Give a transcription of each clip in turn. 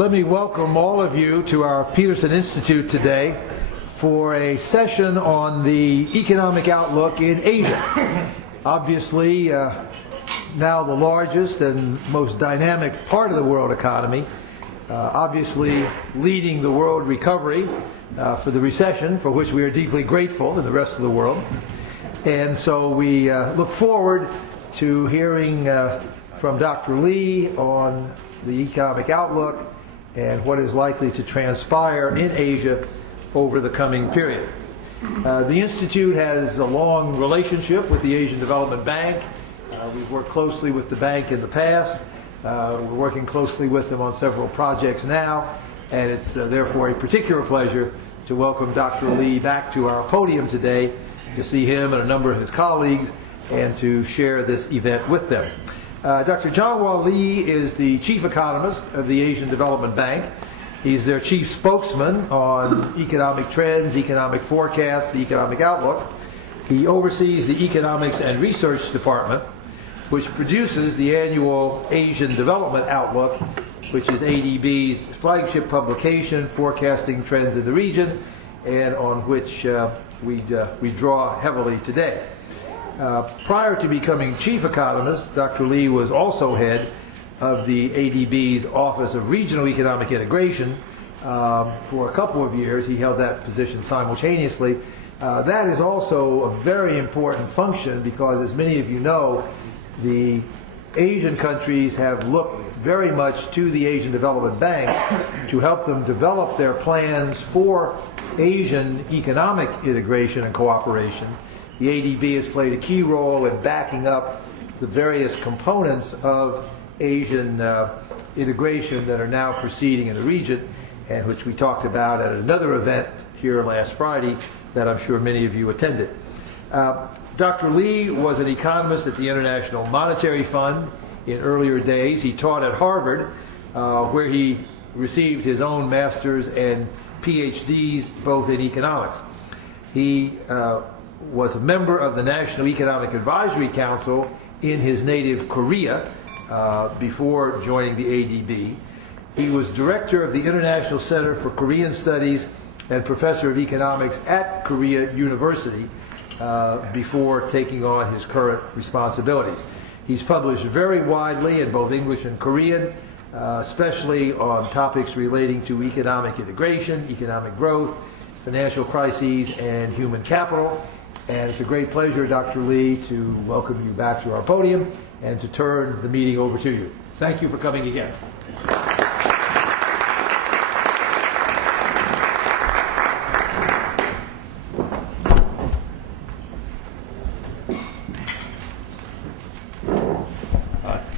Let me welcome all of you to our Peterson Institute today for a session on the economic outlook in Asia. Obviously, now the largest and most dynamic part of the world economy, obviously leading the world recovery for the recession, for which we are deeply grateful in the rest of the world. And so we look forward to hearing from Dr. Lee on the economic outlook and what is likely to transpire in Asia over the coming period. The Institute has a long relationship with the Asian Development Bank. We've worked closely with the bank in the past. We're working closely with them on several projects now, and it's therefore a particular pleasure to welcome Dr. Lee back to our podium today to see him and a number of his colleagues and to share this event with them. Dr. Jong-Wha Lee is the chief economist of the Asian Development Bank. He's their chief spokesman on economic trends, economic forecasts, the economic outlook. He oversees the Economics and Research Department, which produces the annual Asian Development Outlook, which is ADB's flagship publication forecasting trends in the region, and on which we draw heavily today. Prior to becoming chief economist, Dr. Lee was also head of the ADB's Office of Regional Economic Integration. For a couple of years, he held that position simultaneously. That is also a very important function because, as many of you know, the Asian countries have looked very much to the Asian Development Bank to help them develop their plans for Asian economic integration and cooperation. The ADB has played a key role in backing up the various components of Asian integration that are now proceeding in the region, and which we talked about at another event here last Friday that I'm sure many of you attended. Dr. Lee was an economist at the International Monetary Fund in earlier days. He taught at Harvard, where he received his own master's and PhDs both in economics. He was a member of the National Economic Advisory Council in his native Korea before joining the ADB. He was director of the International Center for Korean Studies and professor of economics at Korea University before taking on his current responsibilities. He's published very widely in both English and Korean, especially on topics relating to economic integration, economic growth, financial crises, and human capital. And it's a great pleasure, Dr. Lee, to welcome you back to our podium and to turn the meeting over to you. Thank you for coming again.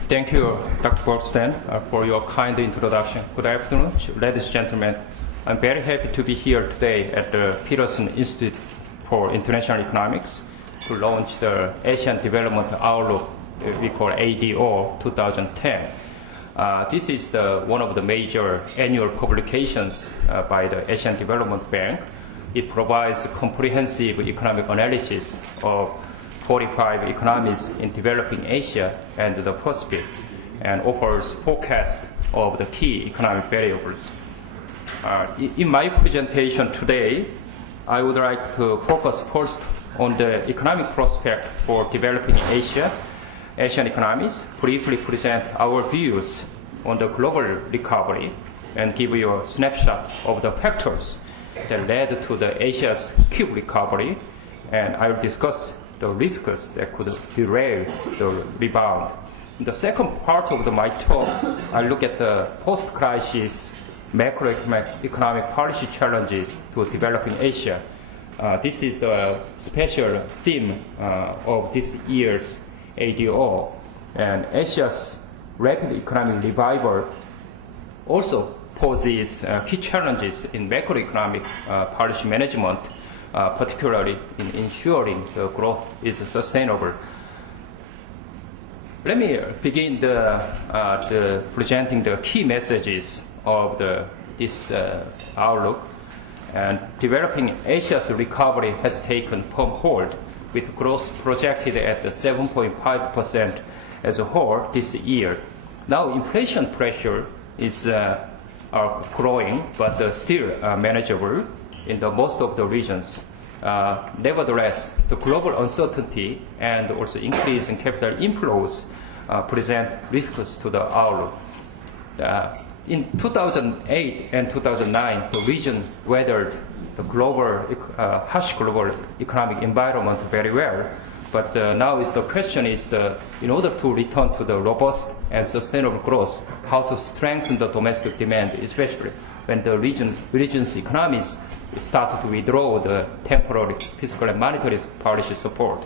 Thank you, Dr. Goldstein, for your kind introduction. Good afternoon, ladies and gentlemen. I'm very happy to be here today at the Peterson Institute for International Economics to launch the Asian Development Outlook we call ADO 2010. This is one of the major annual publications by the Asian Development Bank. It provides comprehensive economic analysis of 45 economies in developing Asia and the Pacific, and offers forecasts of the key economic variables. In my presentation today, I would like to focus first on the economic prospect for developing Asian economies, briefly present our views on the global recovery, and give you a snapshot of the factors that led to the Asia's quick recovery, and I will discuss the risks that could derail the rebound. In the second part of my talk, I look at the post-crisis macroeconomic policy challenges to developing Asia. This is the special theme of this year's ADO. And Asia's rapid economic revival also poses key challenges in macroeconomic policy management, particularly in ensuring the growth is sustainable. Let me begin presenting the key messages of this outlook. And developing Asia's recovery has taken firm hold, with growth projected at 7.5% as a whole this year. Now inflation pressure is are growing, but still manageable in the most of the regions. Nevertheless, the global uncertainty and also increase in capital inflows present risks to the outlook. In 2008 and 2009, the region weathered the harsh global economic environment very well. But now the question is, in order to return to the robust and sustainable growth, how to strengthen the domestic demand, especially when the region's economies start to withdraw the temporary fiscal and monetary policy support.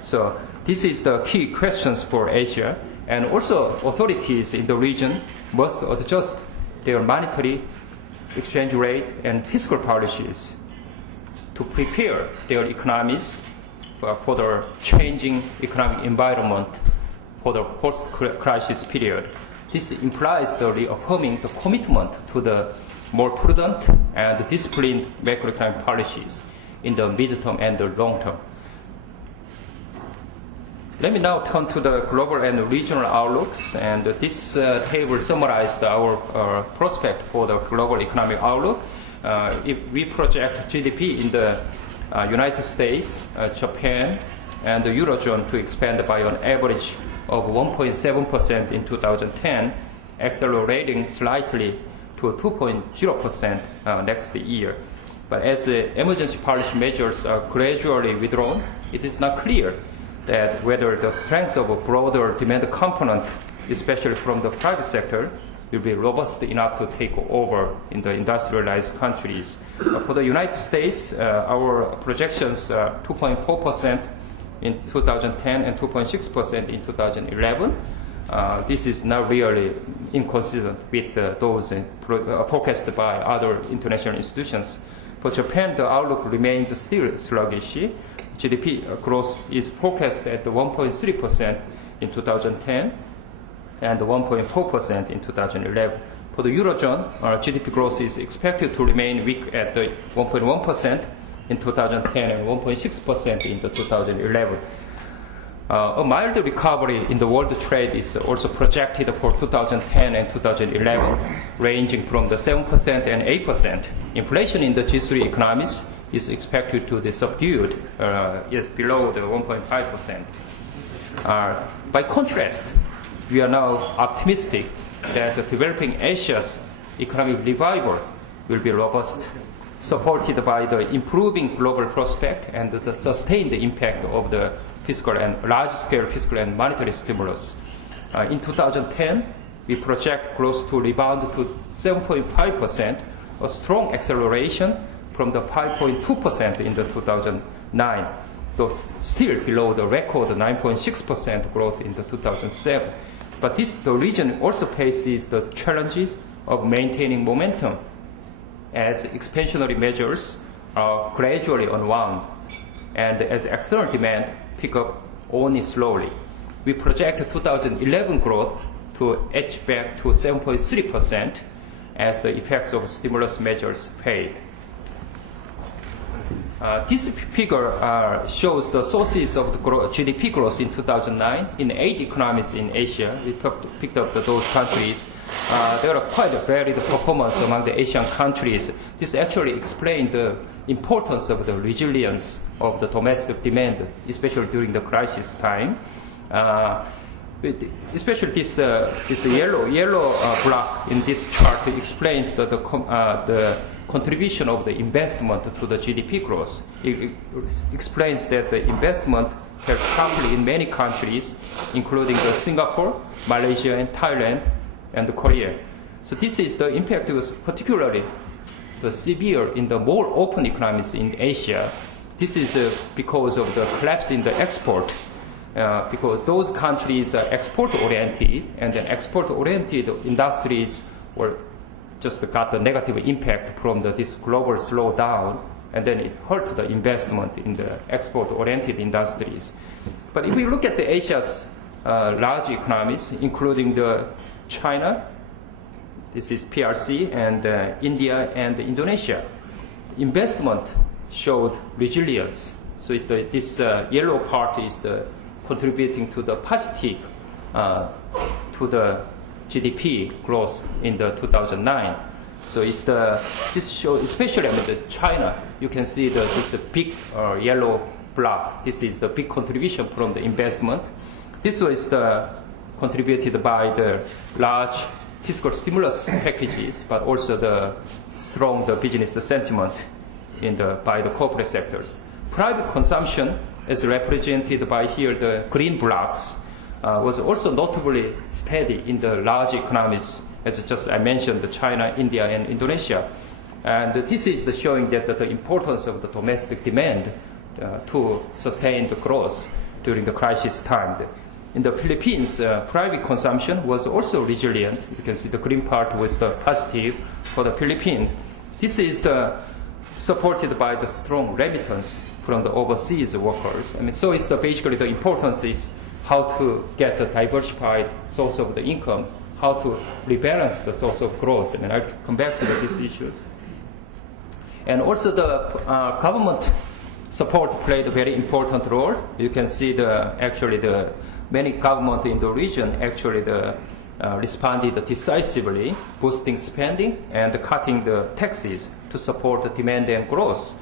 So this is the key questions for Asia, and also authorities in the region must adjust their monetary, exchange rate, and fiscal policies to prepare their economies for the changing economic environment for the post-crisis period. This implies the reaffirming the commitment to the more prudent and disciplined macroeconomic policies in the mid-term and the long term. Let me now turn to the global and regional outlooks, and this table summarized our prospect for the global economic outlook. If we project GDP in the United States, Japan, and the Eurozone to expand by an average of 1.7% in 2010, accelerating slightly to 2.0% next year. But as emergency policy measures are gradually withdrawn, it is not clear that whether the strength of a broader demand component, especially from the private sector, will be robust enough to take over in the industrialized countries. For the United States, our projections are 2.4% in 2010 and 2.6% in 2011. This is not really inconsistent with those forecasted by other international institutions. For Japan, the outlook remains still sluggish. GDP growth is forecast at 1.3% in 2010 and 1.4% in 2011. For the Eurozone, GDP growth is expected to remain weak at 1.1% in 2010 and 1.6% in 2011. A mild recovery in the world trade is also projected for 2010 and 2011, ranging from the 7% and 8%. Inflation in the G3 economies is expected to be subdued, is below the 1.5%. By contrast, we are now optimistic that the developing Asia's economic revival will be robust, supported by the improving global prospect and the sustained impact of the large-scale fiscal and monetary stimulus. In 2010, we project growth to rebound to 7.5%, a strong acceleration from the 5.2% in the 2009, though still below the record 9.6% growth in the 2007. But the region also faces the challenges of maintaining momentum as expansionary measures are gradually unwound and as external demand pick up only slowly. We project 2011 growth to edge back to 7.3% as the effects of stimulus measures fade. This figure shows the sources of the GDP growth in 2009 in 8 economies in Asia. We picked up those countries. There are quite a varied performance among the Asian countries. This actually explains the importance of the resilience of the domestic demand, especially during the crisis time. Especially this yellow block in this chart explains the contribution of the investment to the GDP growth. It explains that the investment fell sharply in many countries, including Singapore, Malaysia, and Thailand, and Korea. So this is the impact was particularly severe in the more open economies in Asia. This is because of the collapse in the export, because those countries are export-oriented, and then export-oriented industries just got the negative impact from this global slowdown, and then it hurt the investment in the export-oriented industries. But if we look at the Asia's large economies, including China, this is PRC, and India and Indonesia, investment showed resilience. So this yellow part is contributing to the positive to the GDP growth in the 2009. So this shows, especially China, you can see this big yellow block. This is the big contribution from the investment. This was contributed by the large fiscal stimulus packages, but also the strong business sentiment by the corporate sectors. Private consumption, as represented by here the green blocks, was also notably steady in the large economies, as I mentioned, China, India, and Indonesia. And this is showing that the importance of the domestic demand to sustain the growth during the crisis time. In the Philippines, private consumption was also resilient. You can see the green part was the positive for the Philippines. This is supported by the strong remittance from the overseas workers. So it's basically the importance is how to get a diversified source of the income, how to rebalance the source of growth. I'll come back to these issues. And also the government support played a very important role. You can see the many governments in the region actually responded decisively, boosting spending and cutting the taxes to support the demand and growth.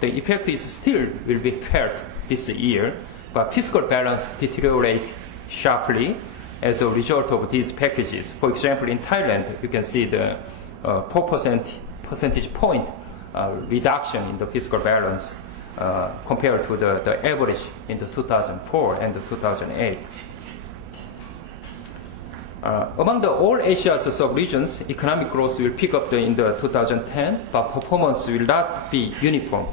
The effect is still will be felt this year, but fiscal balance deteriorate sharply as a result of these packages. For example, in Thailand, you can see the 4 percentage point reduction in the fiscal balance compared to the average in the 2004 and the 2008. Among all Asia's sub-regions, economic growth will pick up in the 2010, but performance will not be uniform.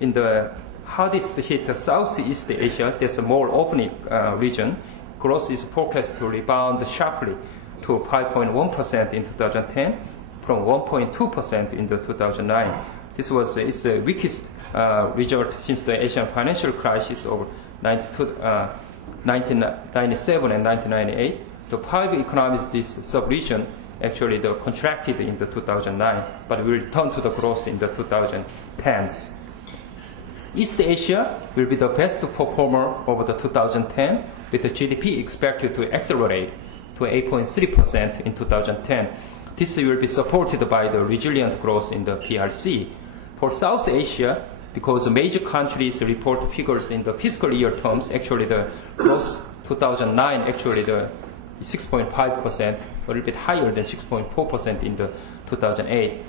In the hardest hit Southeast Asia, that's a more open region, growth is forecast to rebound sharply to 5.1% in 2010 from 1.2% in the 2009. This was its weakest result since the Asian financial crisis of 1997 and 1998. The five economies this sub-region actually contracted in the 2009, but will return to the growth in the 2010s. East Asia will be the best performer over the 2010, with the GDP expected to accelerate to 8.3% in 2010. This will be supported by the resilient growth in the PRC. For South Asia, because major countries report figures in the fiscal year terms, actually the growth 2009 actually the 6.5%, a little bit higher than 6.4% in the 2008.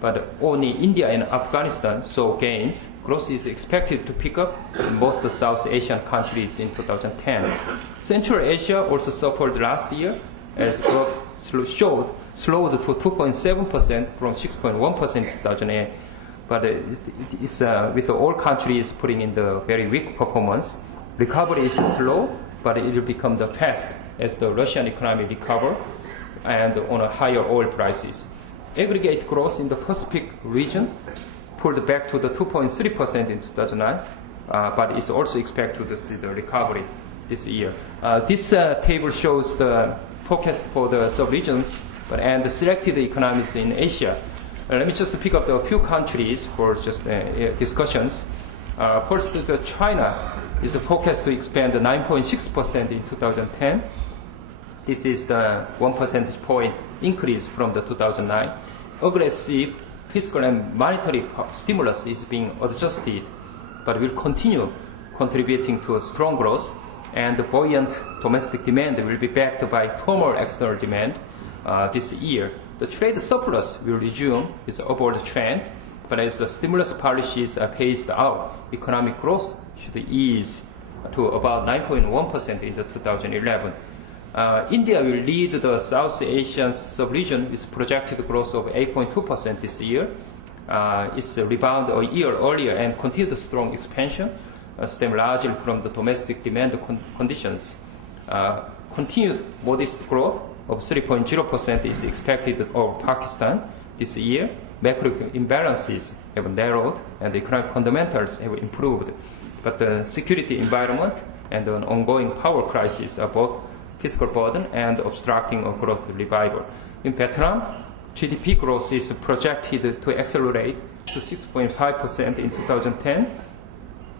But only India and Afghanistan saw gains. Growth is expected to pick up in most of the South Asian countries in 2010. Central Asia also suffered last year, as growth slowed to 2.7% from 6.1% in 2008. But it's with all countries putting in the very weak performance. Recovery is slow, but it will become the fast as the Russian economy recover and on a higher oil prices. Aggregate growth in the Pacific region pulled back to the 2.3% in 2009, but it's also expected to see the recovery this year. This table shows the forecast for the sub-regions and the selected economies in Asia. Let me just pick up a few countries for just discussions. First, China is forecast to expand 9.6% in 2010. This is the 1 percentage point increase from the 2009. Aggressive fiscal and monetary stimulus is being adjusted, but will continue contributing to a strong growth, and the buoyant domestic demand will be backed by firmer external demand this year. The trade surplus will resume its upward trend, but as the stimulus policies are phased out, economic growth should ease to about 9.1% in the 2011. India will lead the South Asian sub-region with projected growth of 8.2% this year. It's a rebound a year earlier and continued strong expansion stem largely from the domestic demand conditions. Continued modest growth of 3.0% is expected of Pakistan this year. Macro imbalances have narrowed and the economic fundamentals have improved. But the security environment and an ongoing power crisis are both fiscal burden and obstructing a growth revival. In Vietnam, GDP growth is projected to accelerate to 6.5% in 2010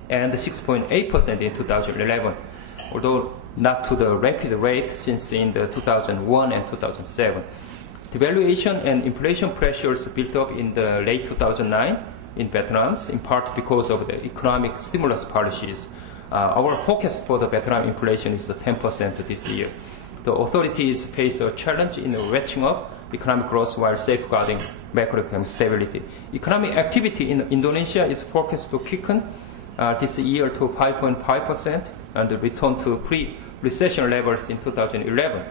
and 6.8% in 2011. Although not to the rapid rate since in the 2001 and 2007. Devaluation and inflation pressures built up in the late 2009 in Vietnam, in part because of the economic stimulus policies. Our forecast for the Vietnam inflation is the 10% this year. The authorities face a challenge in ratcheting up economic growth while safeguarding macroeconomic stability. Economic activity in Indonesia is forecast to quicken this year to 5.5% and return to pre-recession levels in 2011,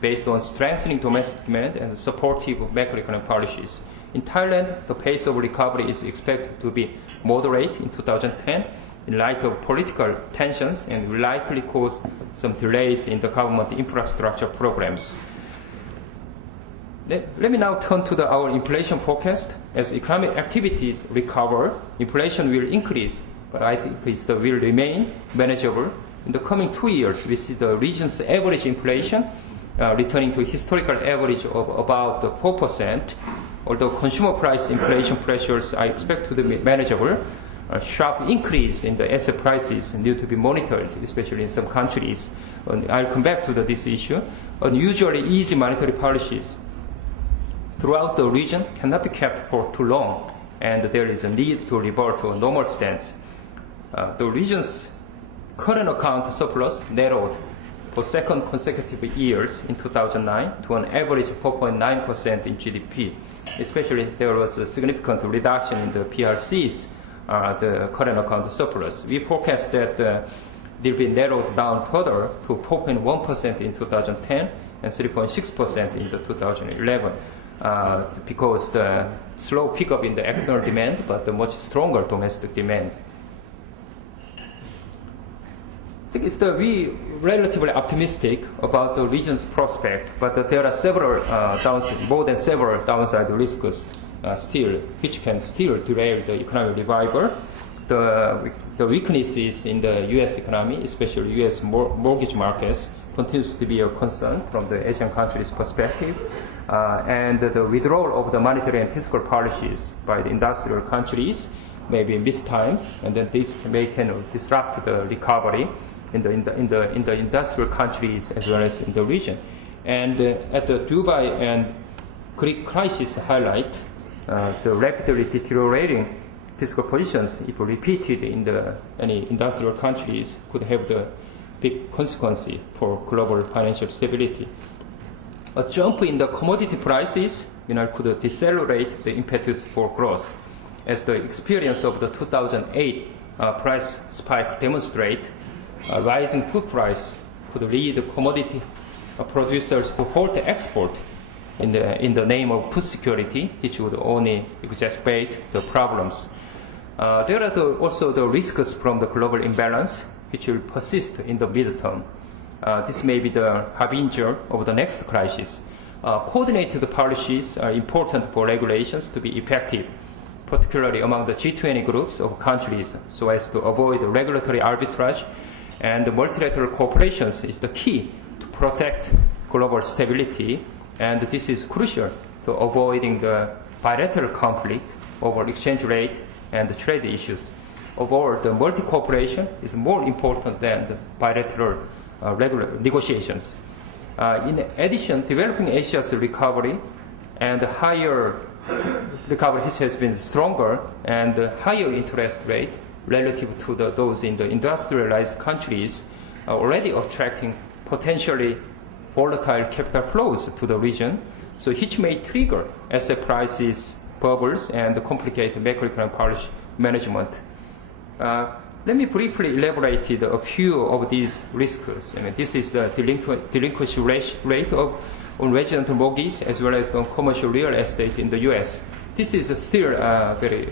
based on strengthening domestic demand and supportive macroeconomic policies. In Thailand, the pace of recovery is expected to be moderate in 2010 in light of political tensions and will likely cause some delays in the government infrastructure programs. Let me now turn to our inflation forecast. As economic activities recover, inflation will increase, but I think it will remain manageable. In the coming 2 years, we see the region's average inflation returning to historical average of about 4%, although consumer price inflation pressures are expected to be manageable. A sharp increase in the asset prices need to be monitored, especially in some countries. And I'll come back to this issue. Unusually easy monetary policies throughout the region cannot be kept for too long, and there is a need to revert to a normal stance. The region's current account surplus narrowed for second consecutive years in 2009 to an average of 4.9% in GDP. Especially there was a significant reduction in the PRCs, the current account surplus. We forecast that they'll be narrowed down further to 4.1% in 2010 and 3.6% in 2011 because the slow pickup in the external demand, but the much stronger domestic demand. I think we relatively optimistic about the region's prospect, but there are several more than several downside risks still, which can still derail the economic revival. The weaknesses in the U.S. economy, especially U.S. mortgage markets, continues to be a concern from the Asian countries' perspective, and the withdrawal of the monetary and fiscal policies by the industrial countries may be mistimed, and then this can disrupt the recovery in the industrial countries as well as in the region. And at the Dubai and Greek crisis highlight the rapidly deteriorating fiscal positions, if repeated in any industrial countries, could have the big consequence for global financial stability. A jump in the commodity prices could decelerate the impetus for growth. As the experience of the 2008 price spike demonstrate, rising food price could lead commodity producers to halt export in the name of food security, which would only exacerbate the problems. There are also the risks from the global imbalance, which will persist in the midterm. This may be the harbinger of the next crisis. Coordinated policies are important for regulations to be effective, particularly among the G20 groups of countries, so as to avoid regulatory arbitrage. And multilateral cooperation is the key to protect global stability, and this is crucial to avoiding the bilateral conflict over exchange rate and the trade issues. Overall, the multi-cooperation is more important than the bilateral regular negotiations. In addition, developing Asia's recovery and higher recovery, which has been stronger, and higher interest rate relative to those in the industrialized countries, are already attracting potentially volatile capital flows to the region, so which may trigger asset prices bubbles and complicate macroeconomic policy management. Let me briefly elaborate a few of these risks. This is the delinquency rate on residential mortgage as well as on commercial real estate in the U.S. This is still very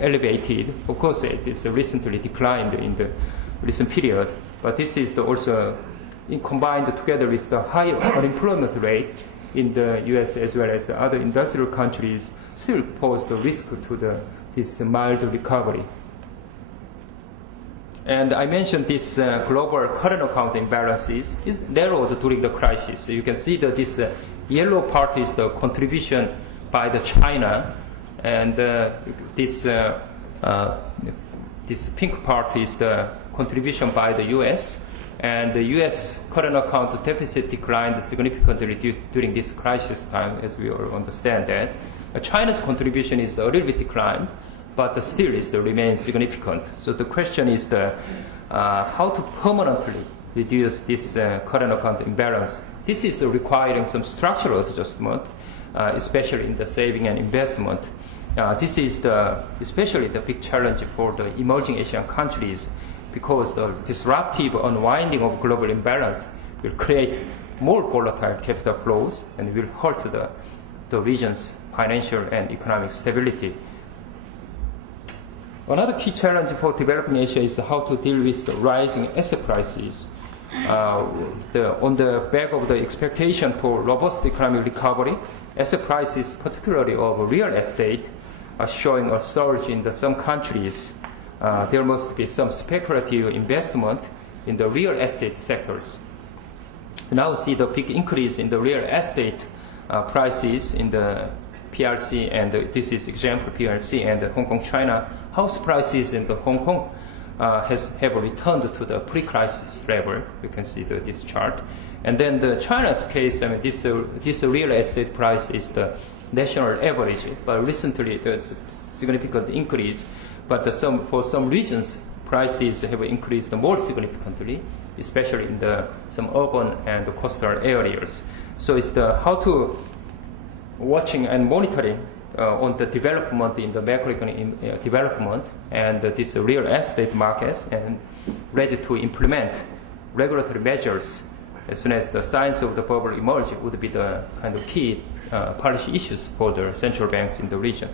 elevated. Of course, it is recently declined in the recent period, but this is also combined together with the higher unemployment rate in the U.S. as well as the other industrial countries still pose the risk to this mild recovery. And I mentioned this global current account imbalances is narrowed during the crisis. So you can see that this yellow part is the contribution by the China, and this pink part is the contribution by the U.S. And the U.S. current account deficit declined significantly during this crisis time, as we all understand that. China's contribution is a little bit declined, but still remains significant. So the question is how to permanently reduce this current account imbalance. This is requiring some structural adjustment, especially in the saving and investment. This is especially the big challenge for the emerging Asian countries, because the disruptive unwinding of global imbalance will create more volatile capital flows and will hurt the region's financial and economic stability. Another key challenge for developing Asia is how to deal with the rising asset prices. On the back of the expectation for robust economic recovery, asset prices, particularly of real estate, are showing a surge in some countries. There must be some speculative investment in the real estate sectors. Now see the big increase in the real estate prices in the PRC, and this is example PRC and Hong Kong, China. House prices in the Hong Kong have returned to the pre-crisis level. You can see this chart. And then the China's case, I mean, this real estate price is the national average, but recently there's a significant increase. But for some regions, prices have increased more significantly, especially in some urban and coastal areas. So it's how to watching and monitoring on the development in the macroeconomic development and this real estate markets, and ready to implement regulatory measures as soon as the signs of the bubble emerge would be the kind of key policy issues for the central banks in the region.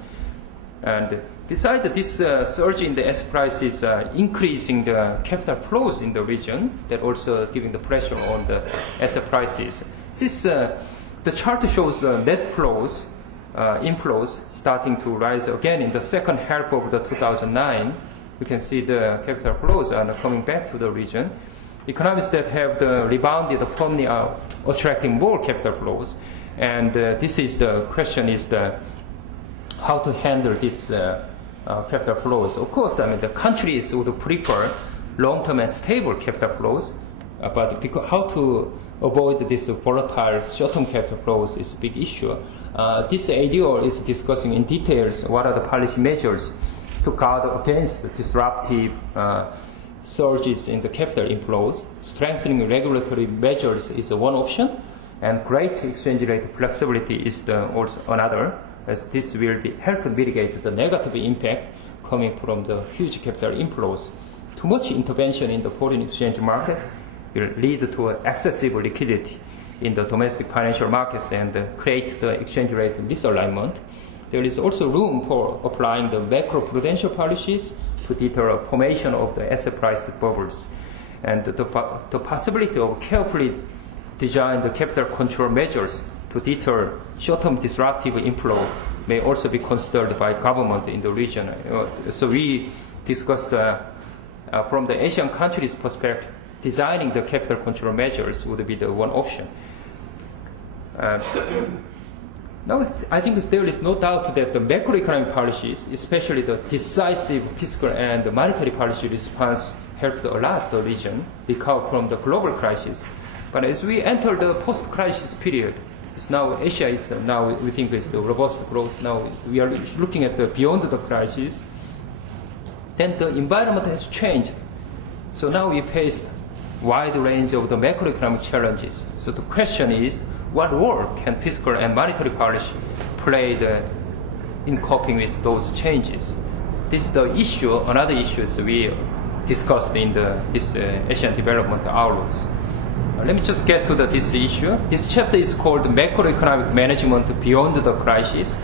And besides this surge in the asset prices, increasing the capital flows in the region, that also giving the pressure on the asset prices. The chart shows the net flows, inflows starting to rise again in the second half of 2009. We can see the capital flows are coming back to the region. Economists that have rebounded firmly are attracting more capital flows. And this is the question is how to handle this capital flows. Of course, I mean, the countries would prefer long-term and stable capital flows, but how to avoid this volatile short-term capital flows is a big issue. This ADO is discussing in details what are the policy measures to guard against disruptive surges in the capital inflows. Strengthening regulatory measures is one option, and greater exchange rate flexibility is also another, as this will help mitigate the negative impact coming from the huge capital inflows. Too much intervention in the foreign exchange markets will lead to excessive liquidity in the domestic financial markets and create the exchange rate misalignment. There is also room for applying the macroprudential policies to deter formation of the asset price bubbles. And the possibility of carefully designed capital control measures to deter short-term disruptive inflow may also be considered by government in the region. So we discussed from the Asian countries' perspective, designing the capital control measures would be the one option. Now, I think there is no doubt that the macroeconomic policies, especially the decisive fiscal and monetary policy response, helped a lot the region recover from the global crisis. But as we enter the post-crisis period, now Asia is now we think is the robust growth. Now we are looking at beyond the crisis. Then the environment has changed. So now we face wide range of the macroeconomic challenges. So the question is, what role can fiscal and monetary policy play in coping with those changes? This is the issue. Another issue is we discussed in this Asian development outlooks. Let me just get to this issue. This chapter is called Macroeconomic Management Beyond the Crisis.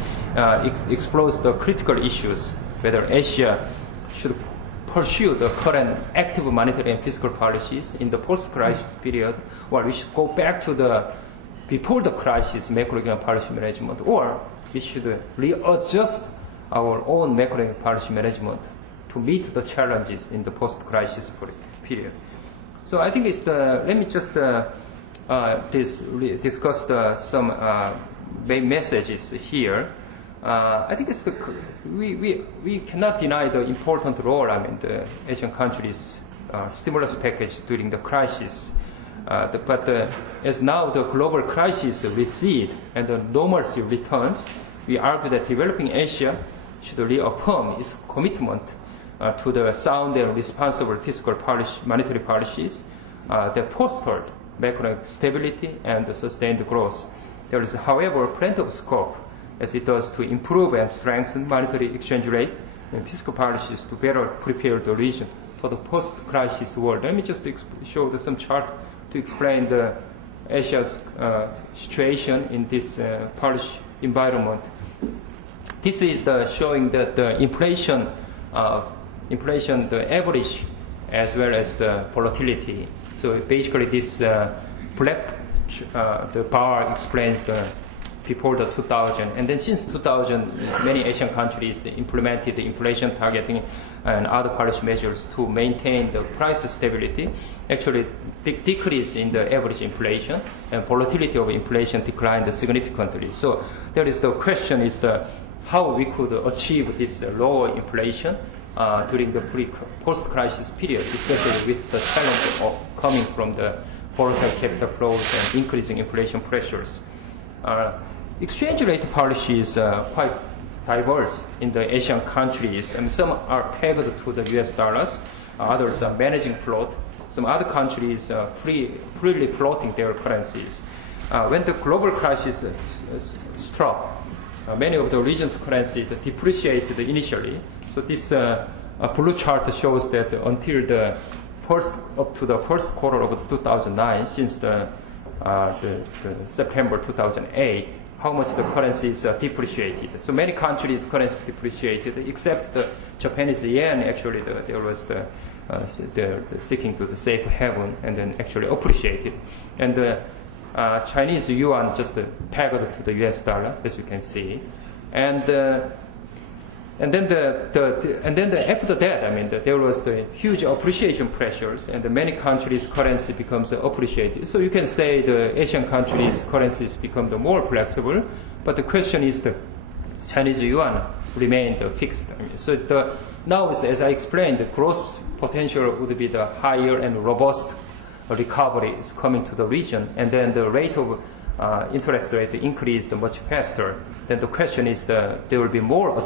Explores the critical issues, whether Asia should pursue the current active monetary and fiscal policies in the post-crisis period, or we should go back to before the crisis macroeconomic policy management, or we should readjust our own macroeconomic policy management to meet the challenges in the post-crisis period. So I think let me just discuss some main messages here. I think we cannot deny the important role the Asian countries stimulus package during the crisis. As now the global crisis recedes and the normalcy returns, we argue that developing Asia should reaffirm its commitment to the sound and responsible fiscal monetary policies that fostered macroeconomic stability and sustained growth. There is, however, plenty of scope, as it does, to improve and strengthen monetary exchange rate and fiscal policies to better prepare the region for the post-crisis world. Let me just show some chart to explain the Asia's situation in this policy environment. This is showing that the inflation, the average, as well as the volatility. So basically, this black the bar explains the before the 2000, and then since 2000, many Asian countries implemented the inflation targeting and other policy measures to maintain the price stability. Actually, big decrease in the average inflation and volatility of inflation declined significantly. So there is the question is how we could achieve this lower inflation during the post-crisis period, especially with the challenge of coming from the volatile capital flows and increasing inflation pressures. Exchange rate policy is quite diverse in the Asian countries, and some are pegged to the US dollars, others are managing float. Some other countries freely floating their currencies. When the global crisis struck, many of the region's currencies depreciated initially. So this blue chart shows that until up to the first quarter of 2009, since the September 2008, how much the currencies depreciated. So many countries' currency depreciated, except the Japanese yen. Actually, there was the seeking to the safe haven and then actually appreciated. And the Chinese yuan just pegged to the US dollar, as you can see. And then after that, I mean, there was the huge appreciation pressures, and many countries' currency becomes appreciated. So you can say the Asian countries' currencies become more flexible, but the question is the Chinese yuan remained fixed. I mean, so now, as I explained, the growth potential would be the higher and robust recovery is coming to the region, and then the rate of interest rate increased much faster. Then the question is there will be more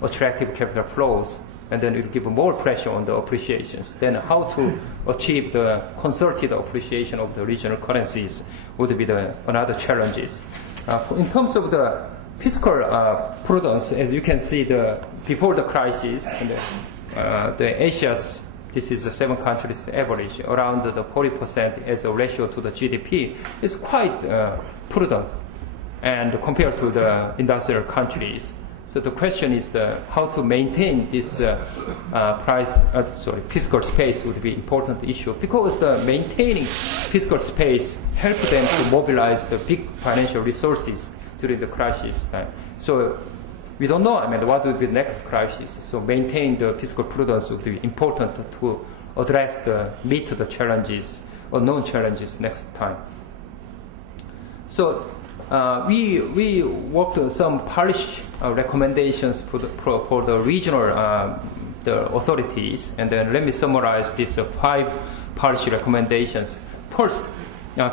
attractive capital flows, and then it will give more pressure on the appreciations. Then how to achieve the concerted appreciation of the regional currencies would be another challenges. In terms of the fiscal prudence, as you can see, before the crisis, the Asia's, this is the 7 countries average, around the 40% as a ratio to the GDP, is quite prudent, and compared to the industrial countries. So the question is how to maintain this fiscal space would be important issue, because the maintaining fiscal space help them to mobilize the big financial resources during the crisis time. So we don't know, I mean, what will be the next crisis. So maintain the fiscal prudence would be important to meet the challenges, unknown challenges next time. So we worked on some policy recommendations for the regional the authorities, and then let me summarize these 5 policy recommendations. First,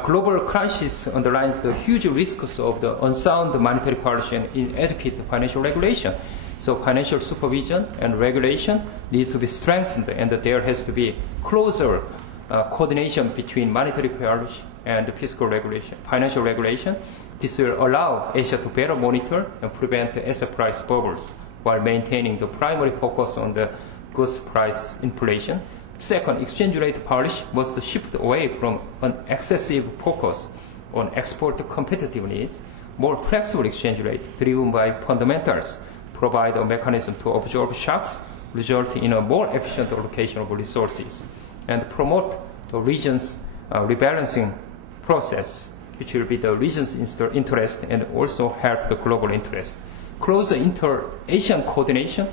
global crisis underlines the huge risks of the unsound monetary policy and inadequate financial regulation. So financial supervision and regulation need to be strengthened, and there has to be closer coordination between monetary policy and fiscal regulation, financial regulation. This will allow Asia to better monitor and prevent asset price bubbles while maintaining the primary focus on the goods price inflation. Second, exchange rate policy must shift away from an excessive focus on export competitiveness. More flexible exchange rate driven by fundamentals provide a mechanism to absorb shocks, resulting in a more efficient allocation of resources, and promote the region's rebalancing process, which will be the region's interest and also help the global interest. Closer inter-Asian coordination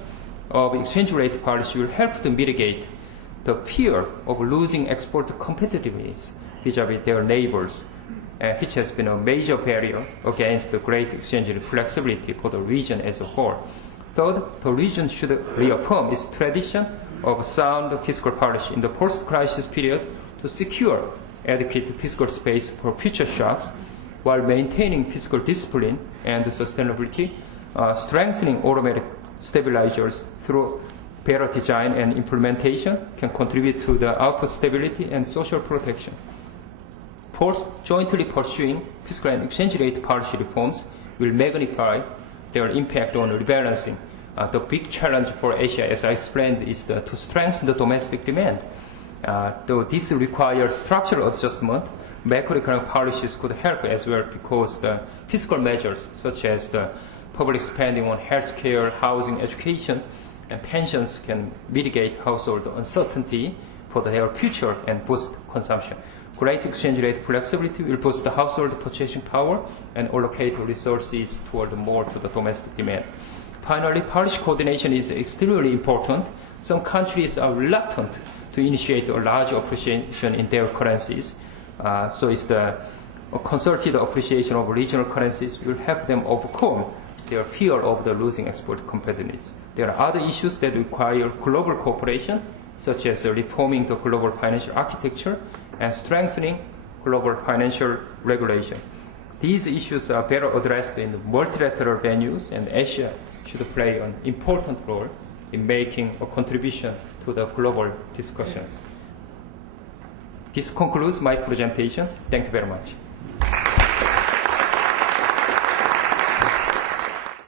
of exchange rate policy will help to mitigate the fear of losing export competitiveness vis-à-vis their neighbors, which has been a major barrier against the great exchange rate flexibility for the region as a whole. Third, the region should reaffirm its tradition of sound fiscal policy in the post-crisis period to secure adequate fiscal space for future shocks while maintaining fiscal discipline and sustainability, strengthening automatic stabilizers through better design and implementation can contribute to the output stability and social protection. Fourth, jointly pursuing fiscal and exchange rate policy reforms will magnify their impact on rebalancing. The big challenge for Asia, as I explained, is to strengthen the domestic demand. Though this requires structural adjustment, macroeconomic policies could help as well because the fiscal measures such as the public spending on healthcare, housing, education, and pensions can mitigate household uncertainty for their future and boost consumption. Great exchange rate flexibility will boost the household purchasing power and allocate resources toward more to the domestic demand. Finally, policy coordination is extremely important. Some countries are reluctant to initiate a large appreciation in their currencies. So it's a concerted appreciation of regional currencies will help them overcome their fear of the losing export competitiveness. There are other issues that require global cooperation, such as reforming the global financial architecture and strengthening global financial regulation. These issues are better addressed in multilateral venues, and Asia should play an important role in making a contribution to the global discussions. This concludes my presentation. Thank you very much.